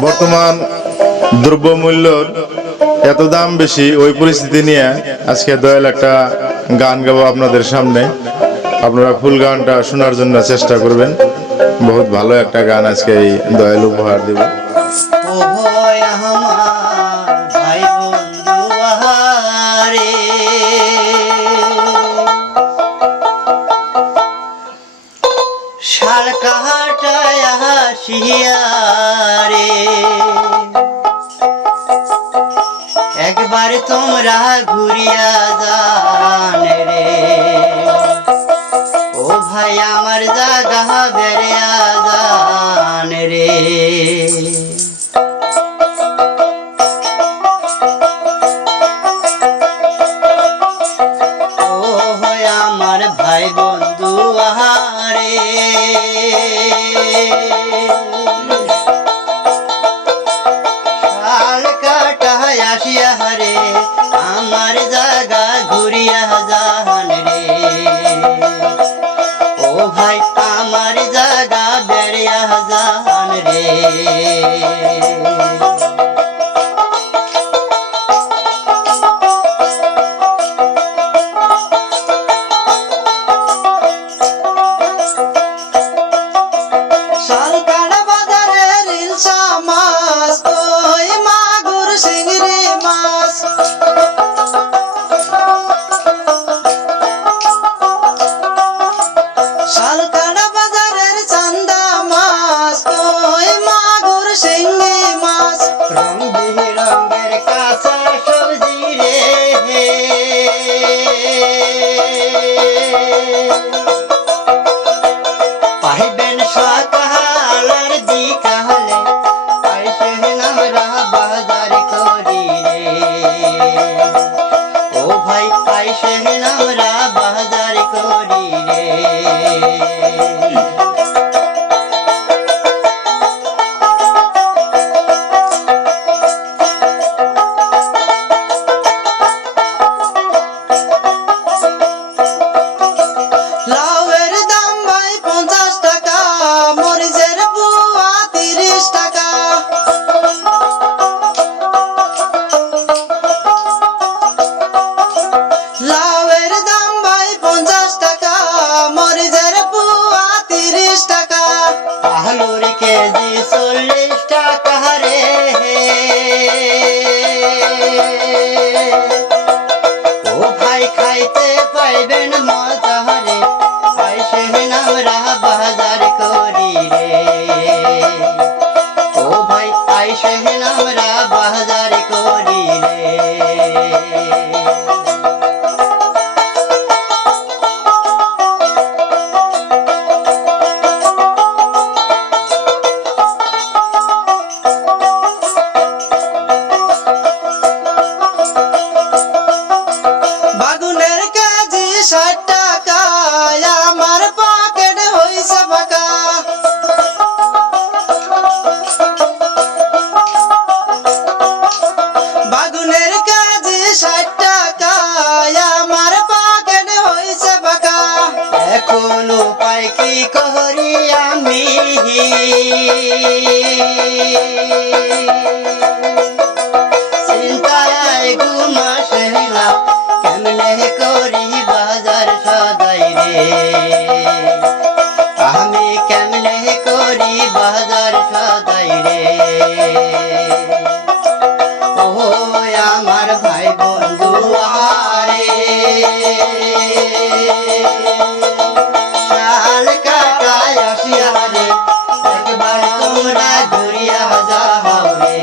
বর্তমান দ্রব্যমূল্যর এত দাম বেশি, ওই পরিস্থিতি নিয়ে আজকে দয়াল একটা গান গাবো আপনাদের সামনে। আপনারা ফুল গানটা শোনার জন্য চেষ্টা করবেন। বহুত ভালো একটা গান আজকে এই দয়াল উপহার দেব। শাল কাটায় আসিয়া রে, একবার তোমরা ঘুরিয়া যান রে। ও ভাই আমার জাগা বেড়িয়া যান রে। ও আমার ভাই বন্ধু আহারে, শাল কাটায় আসিয়া রে, আমার জায়গা ঘুরিয়া যান রে। ও ভাই আমার জায়গা বেড়িয়া যান রে। পাইবেন সকালের দিকালে আইসে আমরা বাজার করি রে। ও ভাই আইসে আমরা বাজার করি রে। আলুর কেজি 40 টাকা রে। ও ভাই খাইতে পাইবেন মজা রে, আইসে আমরা বাজার করি রে। ও ভাই আইসে আমরা বাজার করি রে। বাগুনের কেজি 60 টাকা, আমার পকেট হইছে ফাঁকা। বাগুনের কেজি 60 টাকা, আমার পকেট হইছে ফাঁকা। এখন উপায় কি করি আমি, চিন্তায় ঘুম আসে না, কেমনে করি বাজার সদাই রে। আমি কেমনে করি বাজার সদাই রে। ও আমার ভাই বন্ধু আরে, শাল কাটায় আসিয়া রে, একবার তোমরা ঘুরিয়া যাও রে।